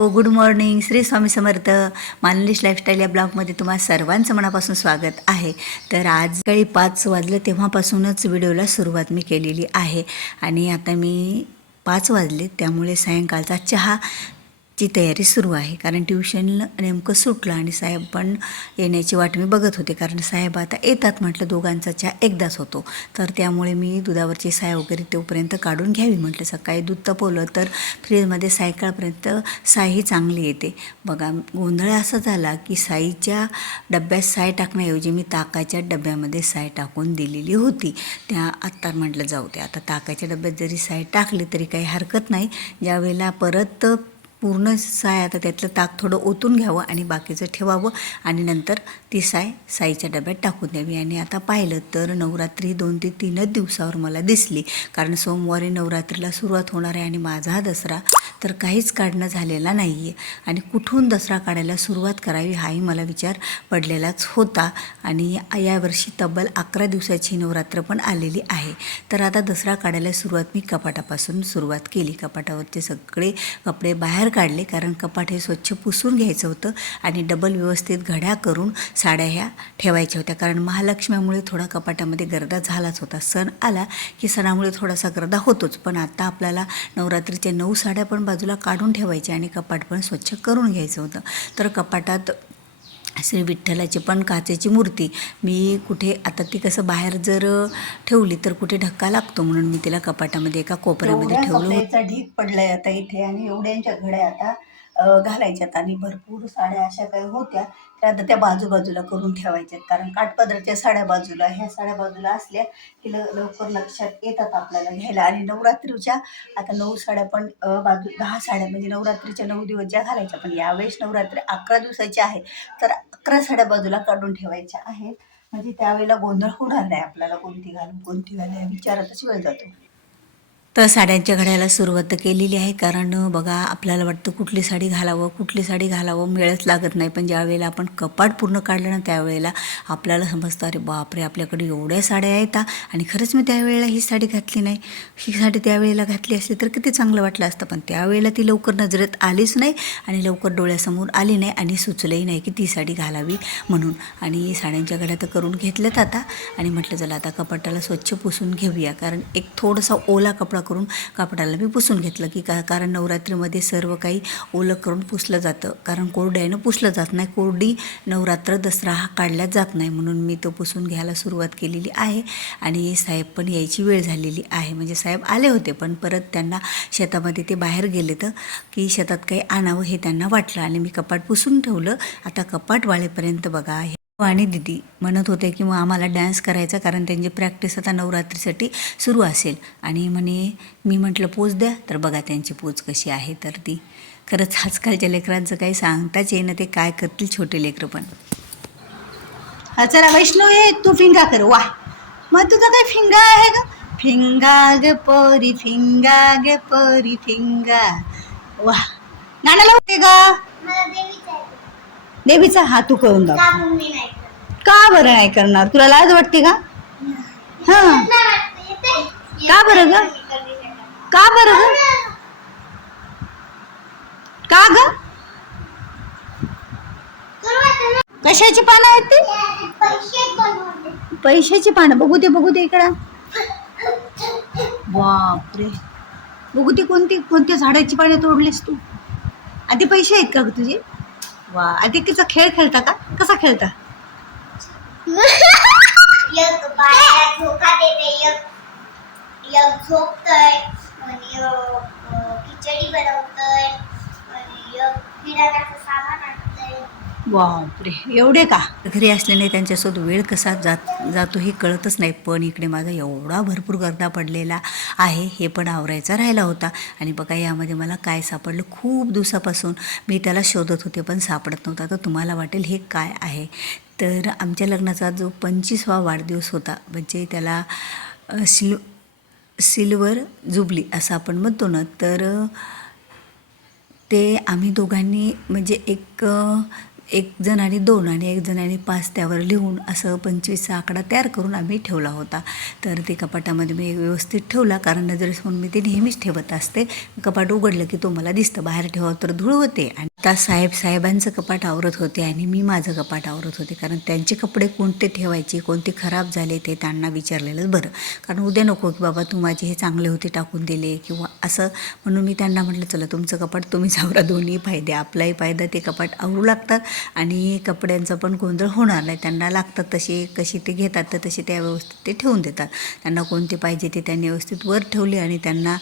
हो good morning Shri Swami Samarth. मानलिश lifestyle या ब्लॉगमध्ये तुम्हा सर्वांचं मनापासून स्वागत आहे. तर आज सकाळी पाच वाजलं तेव्हापासूनच व्हिडिओला सुरुवात मी केलेली आहे. आणि आता मी पाच वाजले त्यामुळे सायंकाळचा चहा ची तयारी सुरू आहे. कारण ट्युशन नेमकं सुटलं आणि साहेब पण येण्याची वाट मी बघत होते. कारण साहेब आता येतात म्हटलं दोघांचा चहा एकदाच होतो. तर त्यामुळे मी दुधावरची साय वगैरे तोपर्यंत काढून घ्यावी म्हटलं. सकाळी दूध तपवलं तर फ्रीजमध्ये सायकाळपर्यंत साय ही चांगली येते. बघा गोंधळ असा झाला की साईच्या डब्यात साय टाकण्याऐवजी मी ताकाच्या डब्यामध्ये साय टाकून दिलेली होती. त्या आत्ता म्हटलं जाऊ दे. आता ताकाच्या डब्यात जरी साय टाकली तरी काही हरकत नाही. ज्यावेळेला परत पूर्ण साय आता त्यातलं ताक थोडं ओतून घ्यावं आणि बाकीचं ठेवावं आणि नंतर ती साय साईच्या डब्यात टाकून द्यावी. आणि आता पाहिलं तर नवरात्री दोन ते तीनच दिवसावर मला दिसली. कारण सोमवारी नवरात्रीला सुरुवात होणार आहे आणि माझा हा दसरा तर काहीच काढणं झालेला नाही आहे आणि कुठून दसरा काढायला सुरुवात करावी हाही मला विचार पडलेलाच होता. आणि यावर्षी तब्बल अकरा दिवसाची नवरात्र पण आलेली आहे. तर आता दसरा काढायला सुरुवात मी कपाटापासून सुरुवात केली. कपाटावरचे सगळे कपडे बाहेर काढले कारण कपाट हे स्वच्छ पुसून घ्यायचं होतं आणि डबल व्यवस्थित घड्या करून साड्या ह्या ठेवायच्या होत्या. कारण महालक्ष्म्यामुळे थोडा कपाटामध्ये गर्दा झालाच होता. सण आला की सणामुळे थोडासा गर्दा होतोच. पण आता आपल्याला नवरात्रीच्या नऊ साड्या पण बाजूला काढून ठेवायच्या आणि कपाट पण स्वच्छ करून घ्यायचं होतं. तर कपाटात श्री विठ्ठलाची पण काचेची मूर्ती. मी कुठे आता ती कसं बाहेर जर ठेवली तर कुठे धक्का लागतो म्हणून मी तिला कपाटामध्ये एका कोपऱ्यामध्ये ठेवलं ढीक पडलाय आता इथे आणि एवढ्यांच्या घड्या आता घालायच्यात. आणि भरपूर साड्या अशा काही होत्या. त्या आता त्या बाजूबाजूला करून ठेवायच्या कारण काठपदराच्या साड्या बाजूला ह्या साड्या बाजूला असल्या की ल- लवकर लक्षात येतात आपल्याला घ्यायला. आणि नवरात्रीच्या आता नऊ साड्या पण बाजू दहा साड्या म्हणजे नवरात्रीच्या नऊ दिवस ज्या घालायच्या पण यावेळेस नवरात्री अकरा दिवसाची आहे. तर अकरा साड्या बाजूला काढून ठेवायच्या आहेत. म्हणजे त्यावेळेला गोंधळ होणार नाही आपल्याला कोणती घालू कोणती घालू या विचारातच वेळ जातो. तर साड्यांच्या घड्याला सुरुवात केलेली आहे. कारण बघा आपल्याला वाटतं कुठली साडी घालावं कुठली साडी घालावं मेळच लागत नाही. पण ज्यावेळेला आपण कपाट पूर्ण काढलं ना त्यावेळेला आपल्याला समजतं अरे बापरे आपल्याकडे एवढ्या साड्या आहेत आणि खरंच मी त्यावेळेला ही साडी घातली नाही. ही साडी त्यावेळेला घातली असली तर किती चांगलं वाटलं असतं. पण त्यावेळेला ती लवकर नजरेत आलीच नाही आणि लवकर डोळ्यासमोर आली नाही आणि सुचलंही नाही की ती साडी घालावी म्हणून. आणि साड्यांच्या घड्या तर करून घेतल्यात आता. आणि म्हटलं चला आता कपाटाला स्वच्छ पुसून घेऊया. कारण एक थोडासा ओला कपडा करून कापडाला मी पुसून घेतलं की का कारण नवरात्रीमध्ये सर्व काही ओलं करून पुसलं जातं. कारण कोरड्यानं पुसलं जात नाही. कोरडी नवरात्र दसरा हा काढला जात नाही म्हणून मी तो पुसून घ्यायला सुरुवात केलेली आहे. आणि साहेब पण यायची वेळ झालेली आहे. म्हणजे साहेब आले होते पण परत त्यांना शेतामध्ये ते बाहेर गेले तर की शेतात काही आणावं हे त्यांना वाटलं. आणि मी कपाट पुसून ठेवलं. आता कपाट वाळेपर्यंत बघा आहे आणि दिदी म्हणत होते की मग आम्हाला डान्स करायचा कारण त्यांची प्रॅक्टिस आता नवरात्रीसाठी सुरू असेल. आणि म्हणे मी म्हटलं पोच द्या. तर बघा त्यांची पोच कशी आहे तर ती. खरंच आजकालच्या लेकरांचं काही सांगताच येईना ते काय करतील छोटे लेकरं पण. हा चला वैष्णव ये तू फिंगा कर. वा मग तुझा काय फिंगा आहे का फिंगा ग परी फिंगा ग परी फिंगा. वा गाणं लावते का देवीचं आहे. देवीचा हा तू करून दाव का बरं नाही करणार तुला लाज वाटते का हा? का बरं ग? का बरं ग का ग? कशाची पानं आहेत ती. पैशाची पानं बघू दे बघू दे इकडं बापरे बघू दे कोणती कोणत्या झाडाची पानं तोडलीस तू आधी पैसे आहेत का ग तुझे वा. आधी खेळ खेळता का? कसा खेळता? एक बाळाला झोका देते एक एक झोपतय आणि एक, अं, खिचडी बनवतय आणि एक किराण्याचं सामान आणतंय. बापरे. एवढे का? घरी असल्याने त्यांच्यासोबत वेळ कसा जात जातो हे कळतच नाही. पण इकडे माझा एवढा भरपूर गर्दा पडलेला आहे हे पण आवरायचा राहिला होता. आणि बघा यामध्ये मला काय सापडलं? खूप दिवसापासून मी त्याला शोधत होते पण सापडत नव्हता. तर तुम्हाला वाटेल हे काय आहे? तर आमच्या लग्नाचा जो पंचवीसवा वाढदिवस होता म्हणजे त्याला सिल सिल्वर जुबली असं आपण म्हणतो ना तर ते आम्ही दोघांनी म्हणजे एक एक जण आणि दोन आणि एक जण आणि पाच त्यावर लिहून असं पंचवीसचा आकडा तयार करून आम्ही ठेवला होता. तर ते कपाटामध्ये मी व्यवस्थित ठेवला कारण नजरेस म्हणून मी ते नेहमीच ठेवत असते. कपाट उघडलं की तो मला दिसतं बाहेर ठेवा तर धूळ होते. आणि त्या साहेब साहेबांचं कपाट आवरत होते आणि मी माझं कपाट आवरत होते कारण त्यांचे कपडे कोणते ठेवायचे कोणते खराब झाले ते त्यांना विचारलेलंच बरं. कारण उद्या नको की बाबा तू माझे हे चांगले होते टाकून दिले किंवा असं. म्हणून मी त्यांना म्हटलं चला तुमचं कपाट तुम्हीच आवरा दोन्ही फायदे आपलाही फायदा ते कपाट आवरू लागतात. आणि कपड्यांचा पण गोंधळ होणार नाही. त्यांना लागतात तसे कशी ते घेतात तर तसे त्या व्यवस्थित ते ठेवून देतात. त्यांना कोणते पाहिजे ते त्यांनी व्यवस्थित वर ठेवले आणि त्यांना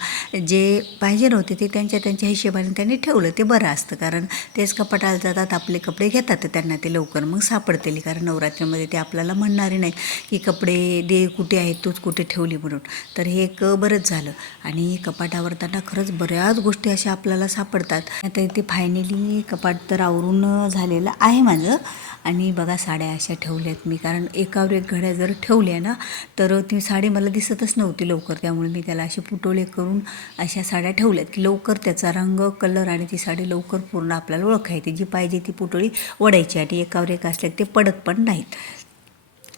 जे पाहिजे नव्हते ते त्यांच्या त्यांच्या हिशोबाने त्यांनी ठेवलं. ते बरं असतं. कारण तेच कपाटाला जातात आपले कपडे घेतात तर त्यांना ते लवकर मग सापडतील. कारण नवरात्रीमध्ये ते आपल्याला म्हणणारे नाही की कपडे दे कुठे आहेत तूच कुठे ठेवली म्हणून. तर हे एक बरंच झालं. आणि कपाटावर त्यांना खरंच बऱ्याच गोष्टी अशा आपल्याला सापडतात. आता इथे फायनली कपाट तर आवरून झालेलं आहे माझं. आणि बघा साड्या अशा ठेवल्यात मी. कारण एकावर एक घड्या जर ठेवल्या ना तर ती साडी मला दिसतच नव्हती लवकर. त्यामुळे मी त्याला असे पुटोळे करून अशा साड्या ठेवल्यात की लवकर त्याचा रंग कलर आणि ती साडी लवकर पूर्ण आपल्याला ओळखायची जी पाहिजे ती पुटोळी ओढायची आणि एकावर एक असल्या ते पडत पण नाहीत.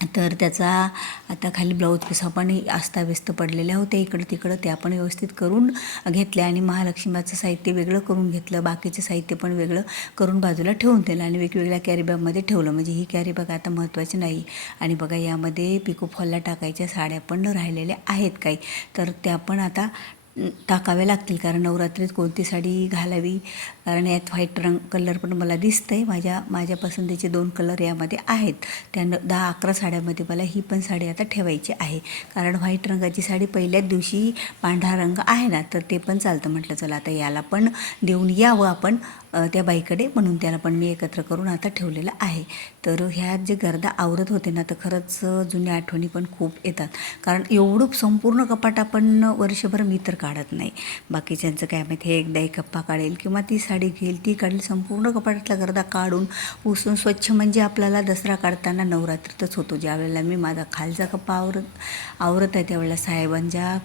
तर त्याचा आता खाली ब्लाऊज पीस आपण अस्ताव्यस्त पडलेल्या होत्या इकडं तिकडं त्या पण व्यवस्थित करून घेतल्या आणि महालक्ष्मीचं साहित्य वेगळं करून घेतलं. बाकीचं साहित्य पण वेगळं करून बाजूला ठेवून दिलं आणि वेगवेगळ्या कॅरीबॅगमध्ये ठेवलं. म्हणजे ही कॅरीबॅग आता महत्त्वाची नाही. आणि बघा यामध्ये पिको फॉलला टाकायच्या साड्या पण राहिलेल्या आहेत काही. तर त्या पण आता टाकाव्या लागतील. कारण नवरात्रीत कोणती साडी घालावी कारण यात व्हाईट रंग कलर पण मला दिसतं आहे माझ्या माझ्या पसंतीचे दोन कलर यामध्ये आहेत. त्या दहा अकरा साड्यामध्ये मला ही पण साडी आता ठेवायची आहे. कारण व्हाईट रंगाची साडी पहिल्याच दिवशी पांढरा रंग आहे ना तर ते पण चालतं. म्हटलं चला आता याला पण देऊन यावं आपण त्या बाईकडे. म्हणून त्याला पण मी एकत्र करून आता ठेवलेलं आहे. तर ह्या जे गर्दा आवरत होते ना तर खरंच जुन्या आठवणी पण खूप येतात. कारण एवढं संपूर्ण कपाट आपण वर्षभर मी तर काढत नाही. बाकीच्यांचं काय माहिती हे एकदा एक कप्पा काढेल किंवा ती साडी घेईल. ती काढील संपूर्ण कपाटातला गर्दा काढून पुसून स्वच्छ म्हणजे आपल्याला दसरा काढताना नवरात्रीतच होतो. ज्यावेळेला मी माझा खालचा कप्पा आवरत आवरत आहे त्यावेळेला साहेबांच्या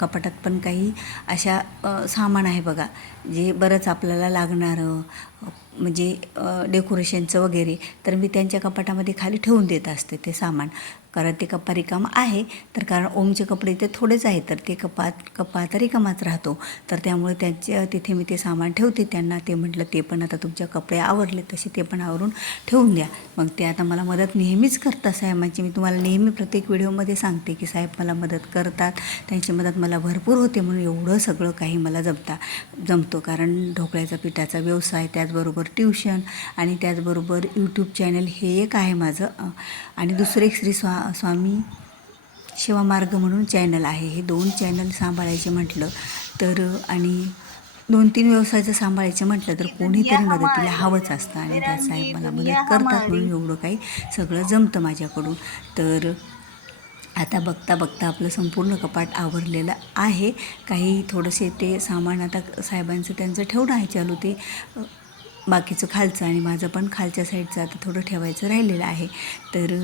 कपाटात पण काही अशा सामान आहे बघा जे बरंच आपल्याला लागणारं म्हणजे डेकोरेशनचं वगैरे. तर मी त्यांच्या कपाटामध्ये खाली ठेवून देत असते ते सामान. कारण ते कप्पा रिकामा आहे. तर कारण ओमचे कपडे ते थोडेच आहेत तर ते कपात कप्पा आता रिकामाच राहतो. तर त्यामुळे त्यांच्या तिथे मी ते सामान ठेवते. त्यांना ते म्हटलं ते पण आता तुमच्या कपडे आवडले तसे ते पण आवरून ठेवून द्या. मग ते आता मला मदत नेहमीच करतात साहेबांची म्हणजे मी तुम्हाला नेहमी प्रत्येक व्हिडिओमध्ये सांगते की साहेब मला मदत करतात. त्यांची मदत मला भरपूर होते म्हणून एवढं सगळं काही मला जमता जमतो. कारण ढोकळ्याचा पिठाचा व्यवसाय त्याचबरोबर ट्युशन आणि त्याचबरोबर यूट्यूब चॅनल हे एक आहे माझं. आणि दुसरं एक श्री स्वा स्वामी शिवामार्ग म्हणून चॅनल आहे. हे दोन चॅनल सांभाळायचे म्हटलं तर आणि दोन तीन व्यवसायाचं सांभाळायचं म्हटलं तर कोणीतरी मदतीला हवंच असतं आणि त्या साहेब मला मदत करतात म्हणून एवढं काही सगळं जमतं माझ्याकडून. तर आता बघता बघता आपलं संपूर्ण कपाट आवरलेलं आहे. काही थोडंसे ते सामान आता साहेबांचं त्यांचं ठेवणं आहे चालू. ते बाकीचं खालचं आणि माझं पण खालच्या साईडचं आता थोडं ठेवायचं राहिलेलं आहे. तर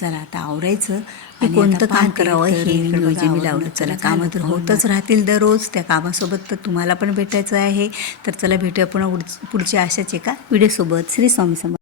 चला आता आवरायचं. आणि कोणतं काम करावं हे मी लावलं. चला, कामं तर होतच राहतील दररोज. त्या कामासोबत तर तुम्हाला पण भेटायचं आहे. तर चला भेटूया पुन्हा पुढ- पुढच्या अशाच एका व्हिडिओसोबत श्री स्वामी समर्थ.